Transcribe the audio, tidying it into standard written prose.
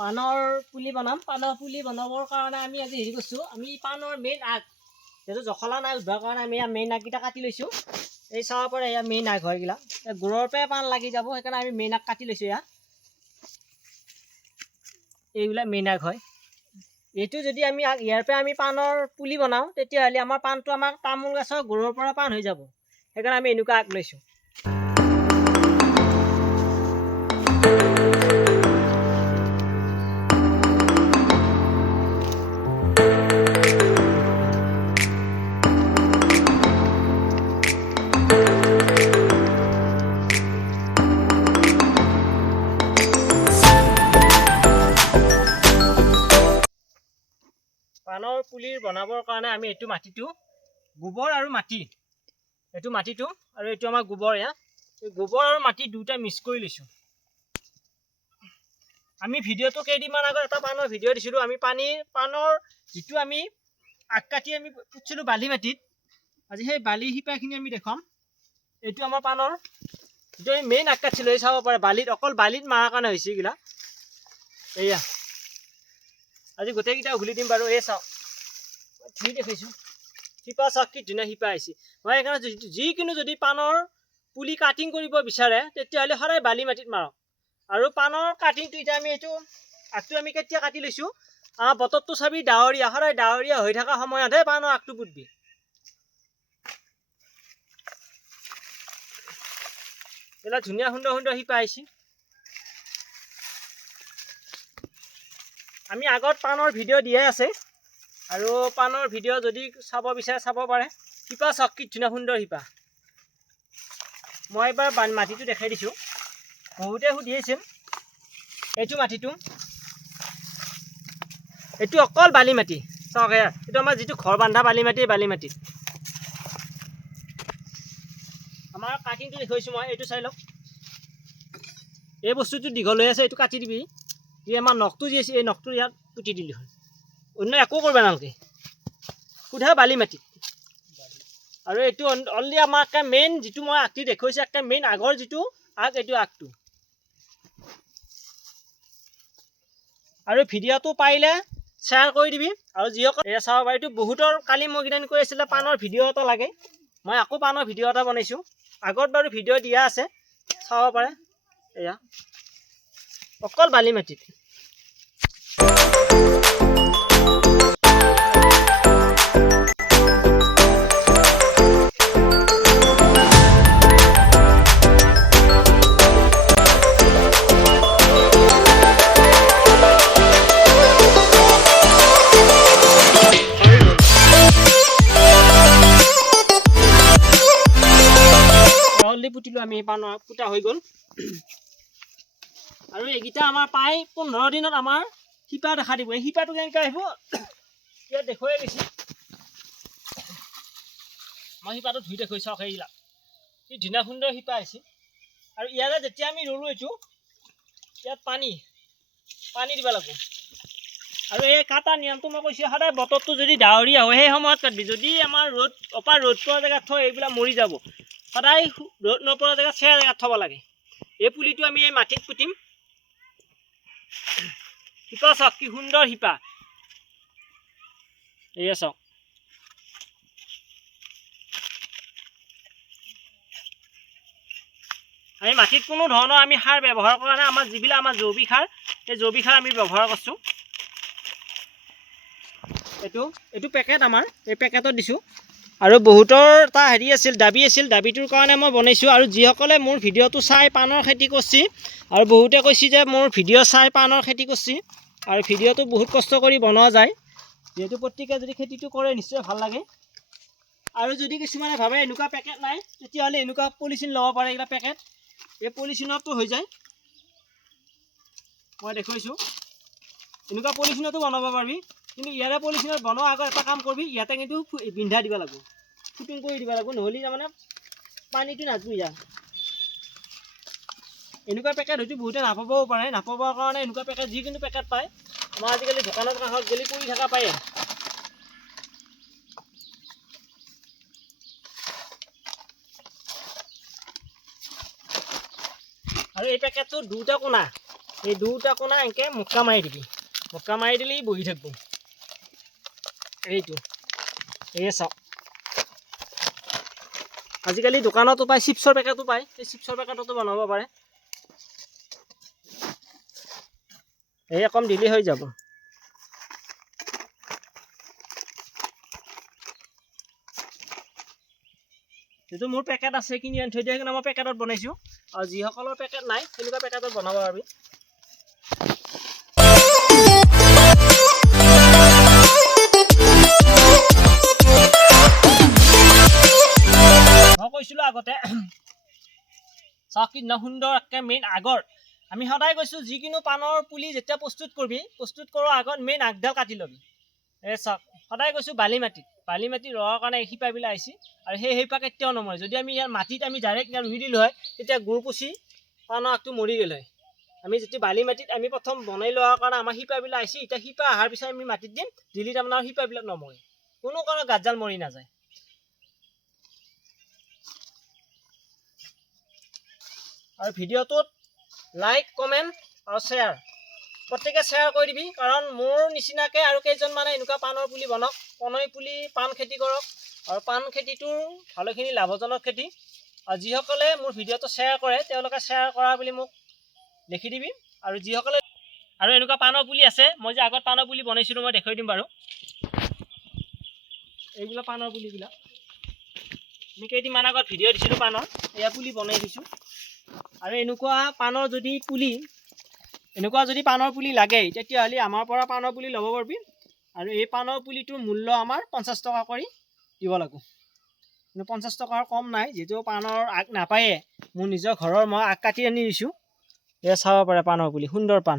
পানৰ পুলি বনাম। পানৰ পুলি বনাবৰ কাৰণে আমি আজি হেৰি কৰিছোঁ, আমি পানৰ মেইন আগ যিহেতু জখলা নাই উঠোৱাৰ কাৰণে আমি মেইন আগকেইটা কাটি লৈছোঁ। এই চাব পাৰে এয়া মেইন আগ হয় এইগিলা, গুড়ৰ পৰাই পাণ লাগি যাব, সেইকাৰণে আমি মেইন আগ কাটি লৈছোঁ। এইবিলাক মেইন আগ হয়। এইটো যদি আমি ইয়াৰ পৰা আমি পাণৰ পুলি বনাওঁ তেতিয়াহ'লে আমাৰ পাণটো আমাৰ তামোল গছৰ গুড়ৰ পৰা পাণ হৈ যাব, সেইকাৰণে আমি এনেকুৱা আগ লৈছোঁ। পাণৰ পুলি বনাবৰ কাৰণে আমি এইটো মাটিটো গোবৰ আৰু মাটি, এইটো মাটিটো আৰু এইটো আমাৰ গোবৰ, এই গোবৰ আৰু মাটি দুটা মিক্স কৰি লৈছোঁ। আমি ভিডিঅ'টো কেইদিনমান আগত এটা পাণৰ ভিডিঅ' দিছিলোঁ। আমি পাণৰ যিটো আমি আগ কাটি আমি পুতিছিলোঁ বালি মাটিত, আজি সেই বালি শিপাখিনি আমি দেখাম। এইটো আমাৰ পাণৰ যিটো আমি মেইন আগ কাটিছিলোঁ, এই চাব পাৰে বালিত, অকল বালিত মাৰাৰ কাৰণে হৈছে এইগিলা। এয়া আজি গোটেইকেইটা উঘলি দিম বাৰু। এই চাওক ধুই দেখিছোঁ শিপা, চাওক কি ধুনীয়া শিপা আহিছে। মই সেইকাৰণে যিকোনো যদি পাণৰ পুলি কাটিং কৰিব বিচাৰে তেতিয়াহ'লে সদায় বালি মাটিত মাৰক। আৰু পাণৰ কাটিংটো এতিয়া আমি এইটো আগটো আমি কেতিয়া কাটি লৈছোঁ, আমাৰ বতৰটো চাবি ডাৱৰীয়া, সদায় ডাৱৰীয়া হৈ থকা সময়তহে পাণৰ আগটো পুতিবি। এইবিলাক ধুনীয়া সুন্দৰ সুন্দৰ শিপা আহিছে। আমি আগত পাণৰ ভিডিঅ' দিয়াই আছে, আৰু পাণৰ ভিডিঅ' যদি চাব বিচাৰে চাব পাৰে। শিপা চাওক কি ধুনীয়া সুন্দৰ শিপা। মই এবাৰ মাটিটো দেখাই দিছোঁ, বহুতে সুধি আছিল এইটো মাটিটো, এইটো অকল বালি মাটি। চাওক এয়া, এইটো আমাৰ যিটো ঘৰ বান্ধা বালি মাটি, বালি মাটিত আমাৰ কাটিংটো দেখুৱাইছোঁ মই। এইটো চাই লওক, এই বস্তুটো দীঘল হৈ আছে, এইটো কাটি দিবি। এই আমাৰ নখটো যি আছে এই নখটো ইয়াত পুতি দিলি হয়, অন্য একো কৰিব নালাগে, সোধা বালি মাটিত। আৰু এইটো অনলি আমাৰ একে মেইন যিটো মই আগটো দেখুৱাইছোঁ, একে মেইন আগৰ যিটো আগ, এইটো আগটো। আৰু ভিডিঅ'টো পাৰিলে শ্বেয়াৰ কৰি দিবি। আৰু যিসকল এয়া চাব পাৰে, এইটো বহুতৰ কালি মই কিজানি কৈ আছিলে পাণৰ ভিডিঅ' এটা লাগে, মই আকৌ পাণৰ ভিডিঅ' এটা বনাইছোঁ। আগত বাৰু ভিডিঅ' দিয়া আছে, চাব পাৰে। এয়া অকল বালি মাটিত। পুতিলোঁ আমি, পাণৰ পুতা হৈ গ'ল। আৰু এইকেইটা আমাৰ প্ৰায় 15 দিনত আমাৰ শিপা দেখা দিব। এই শিপাটো কেনেকৈ আহিব ইয়াত দেখুৱাই গৈছে, মই শিপাটো ধুই দেখুৱাই চাওক। এইবিলাক কি ধুনীয়া সুন্দৰ শিপা আহিছে। আৰু ইয়াৰে যেতিয়া আমি ৰুলোঁ এইটো, ইয়াত পানী দিব লাগিব। আৰু এই কাটা নিয়মটো মই কৈছোঁ, সদায় বতৰটো যদি ডাৱৰীয়া হয় সেই সময়ত কাটিবি। যদি আমাৰ ৰ'দ পোৱা জেগাত থয় এইবিলাক মৰি যাব। সদায় ৰ'দ নপৰা জেগাত, চেয়া জেগাত থ'ব লাগে। এই পুলিটো আমি এই মাটিত পুতিম। শিপা চাওক কি সুন্দৰ শিপা, এয়া চাওক। আমি মাটিত কোনো ধৰণৰ আমি সাৰ ব্যৱহাৰ কৰা নাই। আমাৰ যিবিলাক আমাৰ জৈৱিক সাৰ, সেই জৈৱিক সাৰ আমি ব্যৱহাৰ কৰিছোঁ। এইটো পেকেট আমাৰ, এই পেকেটত দিছোঁ। আৰু বহুতৰ এটা হেৰি আছিল, দাবী আছিল, দাবীটোৰ কাৰণে মই বনাইছোঁ। আৰু যিসকলে মোৰ ভিডিঅ'টো চাই পাণৰ খেতি কৰিছে, আৰু বহুতে কৈছে যে মোৰ ভিডিঅ' চাই পাণৰ খেতি কৰিছে, আৰু ভিডিঅ'টো বহুত কষ্ট কৰি বনোৱা যায়। যিহেতু প্ৰত্যেকে যদি খেতিটো কৰে নিশ্চয় ভাল লাগে। আৰু যদি কিছুমানে ভাবে এনেকুৱা পেকেট নাই, তেতিয়াহ'লে এনেকুৱা পলিথিন ল'ব পাৰে। এইবিলাক পেকেট এই পলিথিনতো হৈ যায়, মই দেখুৱাইছোঁ। এনেকুৱা পলিথিনতো বনাব পাৰিবি, কিন্তু ইয়াৰে পলিথিনত বনোৱাৰ আগত এটা কাম কৰিবি, ইয়াতে কিন্তু বিন্ধা দিব লাগিব, ফুটিং কৰি দিব লাগিব, নহ'লে তাৰমানে পানীটো নাযায় যায়। এনেকুৱা পেকেট হয়তো বহুতে নাপাবও পাৰে, নাপাবৰ কাৰণে এনেকুৱা পেকেট যিকোনো পেকেট পায়। আমাৰ আজিকালি দোকানত কাষত গেলি পৰি থকা পায়ে। আৰু এই পেকেটটোৰ দুটা কোণা, এই দুটা কোণা এনেকৈ মুক্কা মাৰি দিবি মুক্কা মাৰি দিলে বহি থাকিব এইটো এই চাওক আজিকালি দোকানতো পায় চিপছৰ পেকেটো পায় সেই চিপছৰ পেকেটতো বনাব পাৰে এই কম দিলে হৈ যাব যেটো মোৰ পেকেট আছে কিনি আনি থৈ দিয়া সেইকাৰণে মই পেকেটত বনাইছোঁ আৰু যিসকলৰ পেকেট নাই তেনেকুৱা পেকেটত বনাব পাৰিবি মই কৈছিলোঁ আগতে চাওক কিনা সুন্দৰ একে মেইন আগৰ আমি সদায় কৈছোঁ যিকোনো পাণৰ পুলি যেতিয়া প্ৰস্তুত কৰবি প্ৰস্তুত কৰাৰ আগত মেইন আগডাল কাটি ল'বি এই চাওক সদায় কৈছোঁ বালি মাটি ৰোৱাৰ কাৰণে এই শিপাবিলাক আহিছে আৰু সেই শিপা কেতিয়াও নমৰে যদি আমি ইয়াৰ মাটিত আমি ডাইৰেক্ট ইয়াত ৰুই দিলোঁ হয় তেতিয়া গুৰ পচি পাণৰ আগটো মৰি গ'ল হয় আমি যেতিয়া বালি মাটিত আমি প্ৰথম বনাই লোৱাৰ কাৰণে আমাৰ শিপাবিলাক আহিছে এতিয়া শিপা অহাৰ পিছত আমি মাটিত দিম দিলি তাৰমানে আৰু শিপাবিলাক নমৰে কোনো কাৰণে গাছডাল মৰি নাযায় আৰু ভিডিঅ'টোত লাইক কমেণ্ট আৰু শ্বেয়াৰ প্ৰত্যেকে শ্বেয়াৰ কৰি দিবি কাৰণ মোৰ নিচিনাকৈ আৰু কেইজনমানে এনেকুৱা পাণৰ পুলি বনাওক পাণৰ পুলি পাণ খেতি কৰক আৰু পাণ খেতিটোৰ ভালেখিনি লাভজনক খেতি আৰু যিসকলে মোৰ ভিডিঅ'টো শ্বেয়াৰ কৰে তেওঁলোকে শ্বেয়াৰ কৰা বুলি মোক লিখি দিবি আৰু যিসকলে আৰু এনেকুৱা পাণৰ পুলি আছে মই যে আগত পাণৰ পুলি বনাইছিলোঁ মই দেখুৱাই দিম বাৰু এইবিলাক পাণৰ পুলিবিলাক আমি কেইদিনমান আগত ভিডিঅ' দিছিলোঁ পাণৰ এয়া পুলি বনাই দিছোঁ আৰু এনেকুৱা যদি পাণৰ পুলি লাগে তেতিয়াহ'লে আমাৰ পৰা পাণৰ পুলি ল'ব পাৰিবি আৰু এই পাণৰ পুলিটোৰ মূল্য আমাৰ 50 টকা কৰি দিব লাগিব কিন্তু 50 টকাৰ কম নাই যিহেতু পাণৰ আগ নাপায়ে মোৰ নিজৰ ঘৰৰ মই আগ কাটি আনি দিছোঁ এয়া চাব পাৰে পাণৰ পুলি সুন্দৰ পাণ